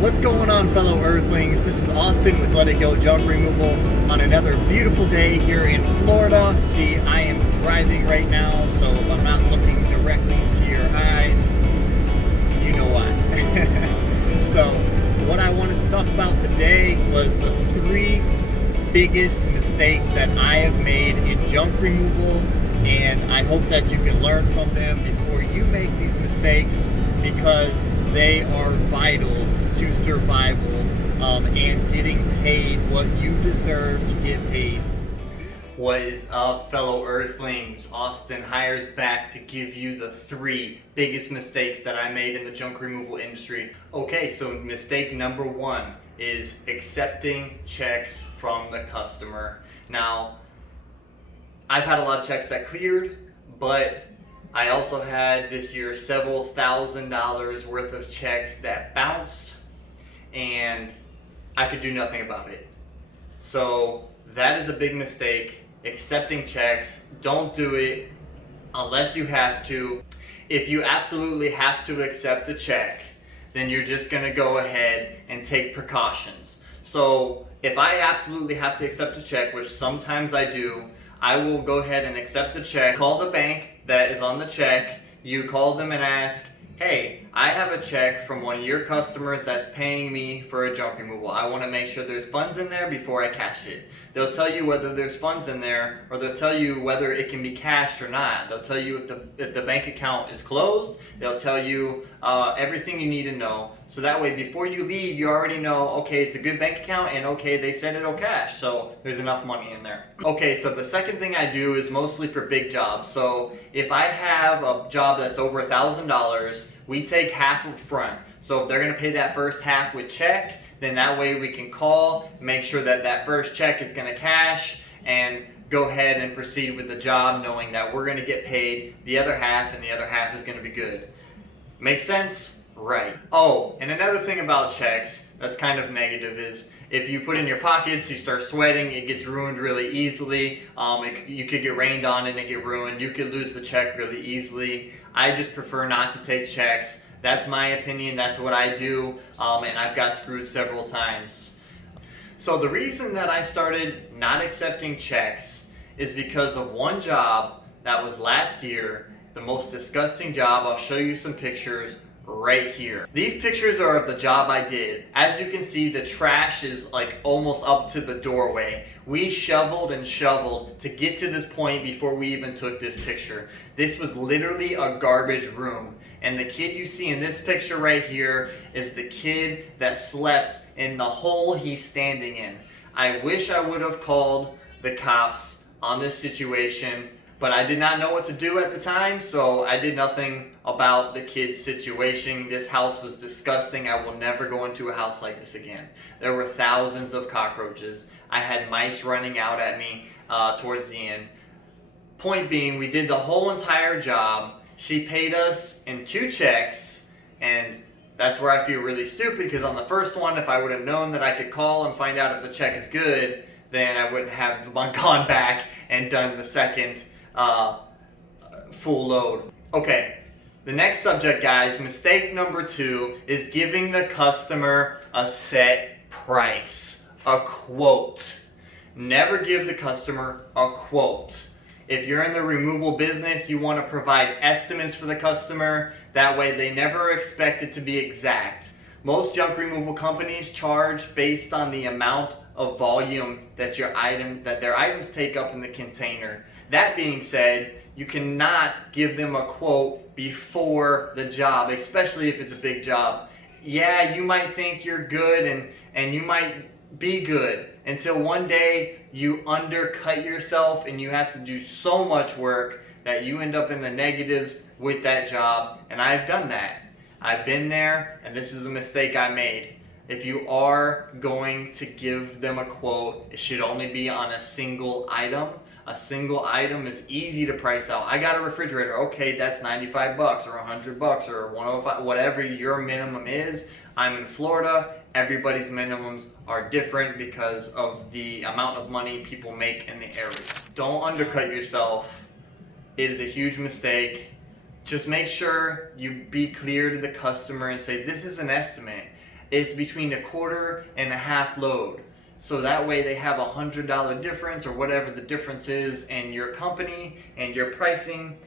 What's going on, fellow Earthlings? This is Austin with Let It Go Junk Removal on another beautiful day here in Florida. See, I am driving right now, so if I'm not looking directly into your eyes, you know why. So, what I wanted to talk about today was the 3 biggest mistakes that I have made in junk removal, and I hope that you can learn from them before you make these mistakes, because they are vital to survival and getting paid what you deserve to get paid. What is up, fellow Earthlings? Austin Hiers back to give you the 3 biggest mistakes that I made in the junk removal industry. Okay, so mistake number 1 is accepting checks from the customer. Now, I've had a lot of checks that cleared, but I also had this year several $1,000s worth of checks that bounced, and I could do nothing about it. So that is a big mistake. Accepting checks, don't do it unless you have to. If you absolutely have to accept a check, then you're just gonna go ahead and take precautions. So if I absolutely have to accept a check, which sometimes I do, I will go ahead and accept the check, call the bank that is on the check, you call them and ask, hey, I have a check from one of your customers that's paying me for a junk removal. I want to make sure there's funds in there before I cash it. They'll tell you whether there's funds in there, or they'll tell you whether it can be cashed or not. They'll tell you if the bank account is closed. They'll tell you everything you need to know. So that way, before you leave, you already know, okay, it's a good bank account, and okay, they said it'll cash, so there's enough money in there. Okay, so the second thing I do is mostly for big jobs. So if I have a job that's over $1,000, we take half up front. So if they're gonna pay that first half with check, then that way we can call, make sure that that first check is gonna cash, and go ahead and proceed with the job knowing that we're gonna get paid the other half, and the other half is gonna be good. Make sense? Right. Oh, and another thing about checks that's kind of negative is if you put in your pockets, you start sweating, it gets ruined really easily. You could get rained on and it get ruined. You could lose the check really easily. I just prefer not to take checks. That's my opinion. That's what I do, and I've got screwed several times. So the reason that I started not accepting checks is because of one job that was last year, the most disgusting job. I'll show you some pictures right here. These pictures are of the job I did. As you can see, the trash is like almost up to the doorway. We shoveled and shoveled to get to this point before we even took this picture. This was literally a garbage room. And the kid you see in this picture right here is the kid that slept in the hole he's standing in. I wish I would have called the cops on this situation, but I did not know what to do at the time, so I did nothing about the kid's situation. This house was disgusting. I will never go into a house like this again. There were thousands of cockroaches. I had mice running out at me towards the end. Point being, we did the whole entire job. She paid us in 2 checks, and that's where I feel really stupid, because on the first one, if I would have known that I could call and find out if the check is good, then I wouldn't have gone back and done the second full load. Okay, the next subject, guys, mistake number 2 is giving the customer a set price, a quote. Never give the customer a quote. If you're in the removal business, you want to provide estimates for the customer. That way they never expect it to be exact. Most junk removal companies charge based on the amount of volume that their items take up in the container. That being said, you cannot give them a quote before the job, especially if it's a big job. Yeah, you might think you're good and you might be good until one day you undercut yourself and you have to do so much work that you end up in the negatives with that job. And I've done that. I've been there, and this is a mistake I made. If you are going to give them a quote, it should only be on a single item. A single item is easy to price out. I got a refrigerator. Okay, that's $95 or $100 or $105, whatever your minimum is. I'm in Florida. Everybody's minimums are different because of the amount of money people make in the area. Don't undercut yourself. It is a huge mistake. Just make sure you be clear to the customer and say, this is an estimate. it's between a quarter and a half load. So that way they have $100 difference or whatever the difference is in your company and your pricing,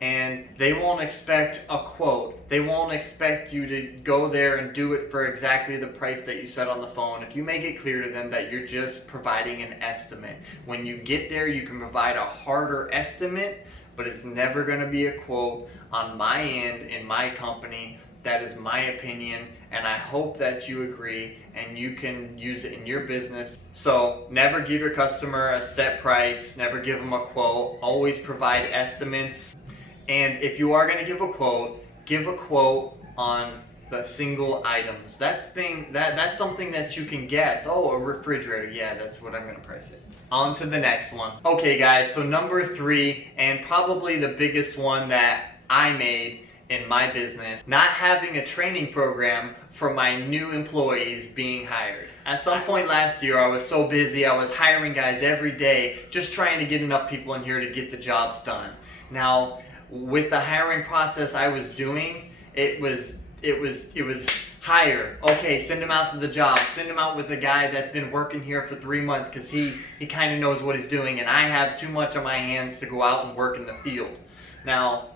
and they won't expect a quote. They won't expect you to go there and do it for exactly the price that you said on the phone. If you make it clear to them that you're just providing an estimate. When you get there, you can provide a harder estimate, but it's never going to be a quote on my end in my company. That is my opinion, and I hope that you agree and you can use it in your business. So never give your customer a set price, never give them a quote, always provide estimates. And if you are going to give a quote on the single items. That's something that you can guess. Oh, a refrigerator. Yeah, that's what I'm going to price it. On to the next one. Okay guys, so number 3, and probably the biggest one that I made in my business, not having a training program for my new employees being hired. At some point last year, I was so busy, I was hiring guys every day, just trying to get enough people in here to get the jobs done. Now, with the hiring process I was doing, it was hire. Okay, send him out to the job. Send him out with a guy that's been working here for 3 months because he kind of knows what he's doing, and I have too much on my hands to go out and work in the field. Now,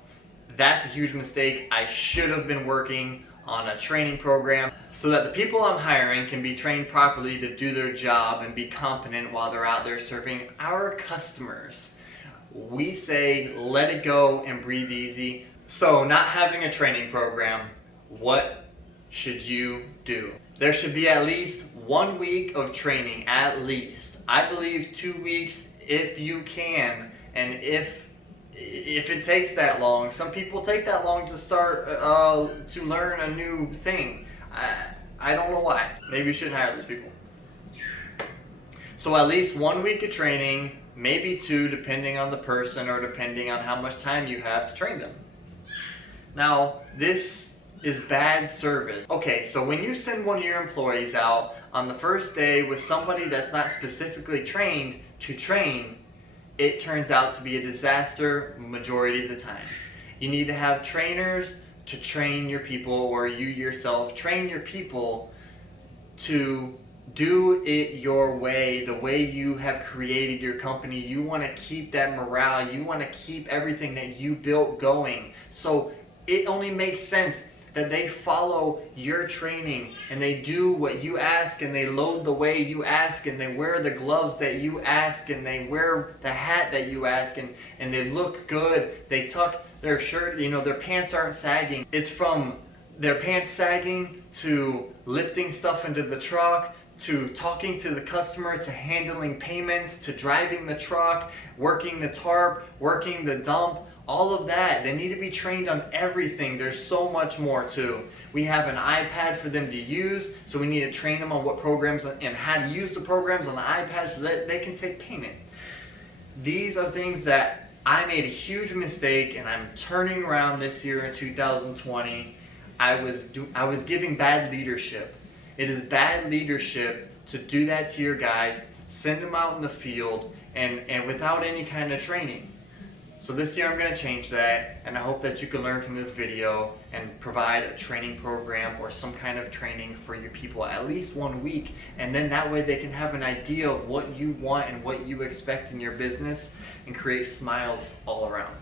that's a huge mistake. I should have been working on a training program so that the people I'm hiring can be trained properly to do their job and be competent while they're out there serving our customers. We say let it go and breathe easy. So not having a training program, what should you do? There should be at least 1 week of training, at least. I believe 2 weeks if you can, and if it takes that long. Some people take that long to start to learn a new thing. I don't know why. Maybe you shouldn't hire those people. So at least 1 week of training, maybe 2 depending on the person or depending on how much time you have to train them. Now, this is bad service. Okay, so when you send one of your employees out on the first day with somebody that's not specifically trained to train, it turns out to be a disaster majority of the time. You need to have trainers to train your people, or you yourself train your people to do it your way, the way you have created your company. You want to keep that morale. You want to keep everything that you built going. So it only makes sense that they follow your training and they do what you ask, and they load the way you ask, and they wear the gloves that you ask, and they wear the hat that you ask, and they look good. They tuck their shirt, their pants aren't sagging. It's from their pants sagging to lifting stuff into the truck, to talking to the customer, to handling payments, to driving the truck, working the tarp, working the dump, all of that. They need to be trained on everything. There's so much more too. We have an iPad for them to use, so we need to train them on what programs and how to use the programs on the iPad so that they can take payment. These are things that I made a huge mistake, and I'm turning around this year in 2020. I was giving bad leadership. It is bad leadership to do that to your guys, send them out in the field, and without any kind of training. So this year I'm going to change that, and I hope that you can learn from this video and provide a training program or some kind of training for your people at least 1 week, and then that way they can have an idea of what you want and what you expect in your business and create smiles all around.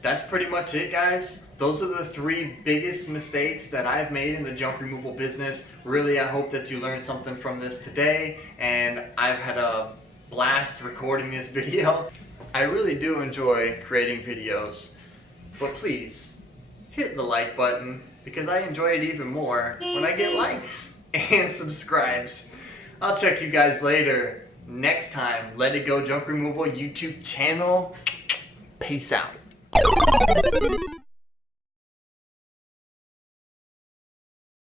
That's pretty much it, guys. Those are the 3 biggest mistakes that I've made in the junk removal business. Really, I hope that you learned something from this today, and I've had a blast recording this video. I really do enjoy creating videos, but please hit the like button because I enjoy it even more when I get likes and subscribes. I'll check you guys later next time. Let It Go Junk Removal YouTube channel. Peace out.